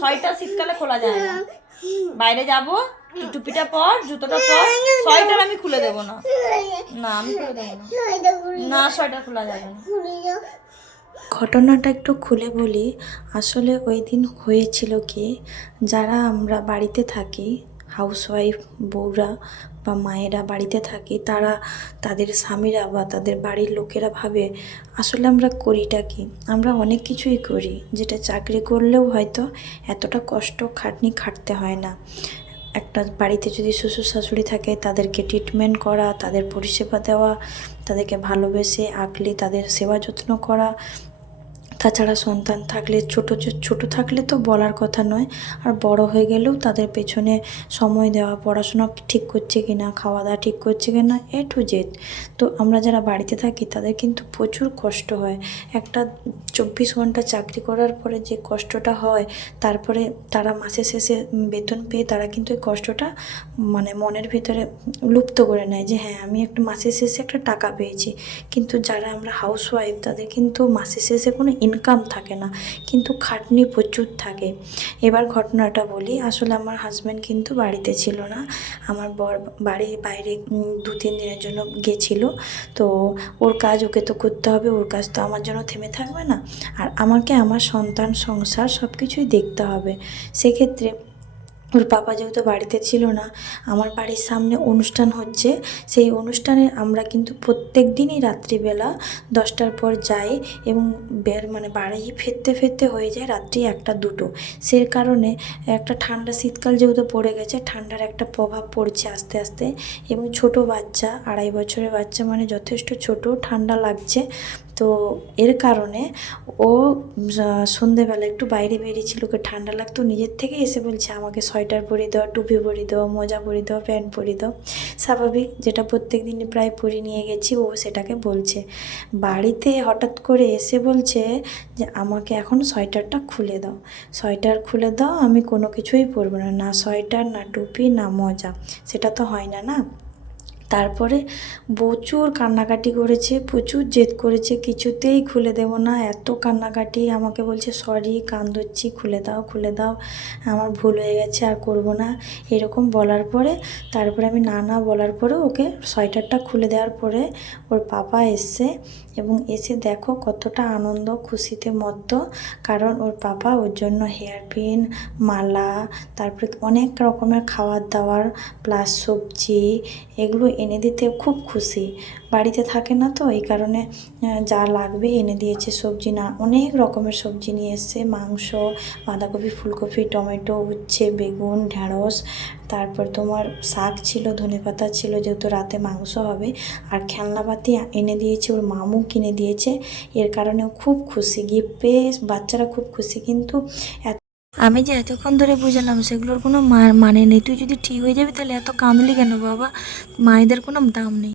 Sweater শীতকালে খোলা যায় না। বাইরে যাব টুপিটা পর, জুতোটা পর সোয়েটার আমি খুলে দেব না। না, আমি খুলে দেব না। সোয়েটার খোলা যাবে না। ঘটনাটা একটু খুলে বলি। আসলে ওই দিন হয়েছিল কি, যারা আমরা বাড়িতে থাকি হাউসওয়াইফ বউরা বা মায়েরা বাড়িতে থাকে, তারা তাদের স্বামীরা বা তাদের বাড়ির লোকেরা ভাবে, আসলে আমরা করিটা কি? আমরা অনেক কিছুই করি, যেটা চাকরি করলেও হয়তো এতটা কষ্ট খাটনি খাটতে হয় না। একটা বাড়িতে যদি শ্বশুর শাশুড়ি থাকে, তাদেরকে ট্রিটমেন্ট করা, তাদের পরিষেবা দেওয়া, তাদেরকে ভালোবেসে আঁকলে তাদের সেবা যত্ন করা তাছাড়া সন্তান থাকলে, ছোট ছোট থাকলে তো বলার কথা নয়। আর বড় হয়ে গেলেও তাদের পেছনে সময় দেওয়া, পড়াশোনা ঠিক করছে কি না খাওয়া দাওয়া ঠিক করছে কি না এ টু জেড তো আমরা যারা বাড়িতে থাকি, তাদের কিন্তু প্রচুর কষ্ট হয়। একটা চব্বিশ ঘণ্টা চাকরি করার পরে যে কষ্টটা হয়, তারপরে তারা মাসের শেষে বেতন পেয়ে তারা কিন্তু এই কষ্টটা মানে মনের ভিতরে লুপ্ত করে নেয় যে হ্যাঁ আমি একটা মাসের শেষে একটা টাকা পেয়েছি। কিন্তু যারা আমরা হাউস ওয়াইফ তাদের কিন্তু মাসের শেষে কোনো ইনকাম থাকে না, কিন্তু খাটনি প্রচুর থাকে। এবার ঘটনাটা বলি, আসলে আমার হাজব্যান্ড কিন্তু বাড়িতে ছিল না। আমার বর বাড়ির বাইরে দু, তিন দিনের জন্য গেছিল। তো ওর কাজ ওকে তো করতে হবে, ওর কাজ তো আমার জন্য থেমে থাকবে না। আর আমাকে আমার সন্তান, সংসার সব কিছুই দেখতে হবে। সেক্ষেত্রে ওর পাপা যেহেতু বাড়িতে ছিল না, আমার বাড়ির সামনে অনুষ্ঠান হচ্ছে। সেই অনুষ্ঠানে আমরা কিন্তু প্রত্যেক দিনই রাত্রিবেলা দশটার পর যাই এবং বের মানে বাড়ি ফিরতে ফিরতে হয়ে যায় রাত্রি একটা, দুটো। সে কারণে একটা ঠান্ডা শীতকাল যেহেতু পড়ে গেছে, ঠান্ডার একটা প্রভাব পড়ছে আস্তে আস্তে। এবং ছোট বাচ্চা, আড়াই বছরের বাচ্চা মানে যথেষ্ট ছোট, ঠান্ডা লাগছে। তো এর কারণে ও সন্ধেবেলা একটু বাইরে বেরিয়েছিল, ওকে ঠান্ডা লাগতো। নিজের থেকে এসে বলছে, আমাকে সোয়েটার পরিয়ে দেওয়া টুপি পরিয়ে দেওয়া মোজা পরিয়ে দেওয়া প্যান্ট পরিয়ে দাও। স্বাভাবিক, যেটা প্রত্যেক দিনই প্রায় পরিয়ে নিয়ে গেছি, ও সেটাকে বলছে। বাড়িতে হঠাৎ করে এসে বলছে যে, আমাকে এখন সোয়েটারটা খুলে দাও। সোয়েটার খুলে দাও, আমি কোনো কিছুই পরবো না না সোয়েটার, না টুপি, না মোজা, সেটা তো হয় না না? তারপরে প্রচুর কান্নাকাটি করেছে, প্রচুর জেদ করেছে, কিছুতেই খুলে দেবো না। এত কান্নাকাটি, আমাকে বলছে সরি কান্দচ্ছি, খুলে দাও খুলে দাও, আমার ভুল হয়ে গেছে, আর করব না। এরকম বলার পরে, তারপরে আমি না না বলার পরে ওকে সোয়েটারটা খুলে দেওয়ার পরে ওর পাপা এসছে এবং এসে দেখো কতটা আনন্দ, খুশিতে মত্ত। কারণ ওর পাপা ওর জন্য হেয়ার পিন, মালা, তারপরে অনেক রকমের খাবার দাবার প্লাস সবজি, এগুলো এনে দিতে খুব খুশি। বাড়িতে থাকে না তো, এই কারণে যা লাগবে এনে দিয়েছে সবজি না, অনেক রকমের সবজি নিয়ে এসছে। মাংস, বাঁধাকপি, ফুলকপি, টমেটো, উচ্ছে, বেগুন ঢ্যাঁড়স তারপর তোমার শাক ছিল ধনেপাতা ছিল, যেহেতু রাতে মাংস হবে। আর খেলনাপাতি এনে দিয়েছে, ওর মামু কিনে দিয়েছে। এর কারণেও খুব খুশি, গিফট পেয়ে বাচ্চারা খুব খুশি। কিন্তু এত আমি যে এতক্ষণ ধরে বুঝালাম সেগুলোর কোনো মানে নেই। তুই যদি ঠিক হয়ে যাবি তাহলে এত কাঁদলি কেন বাবা? মায়েদের কোনো দাম নেই।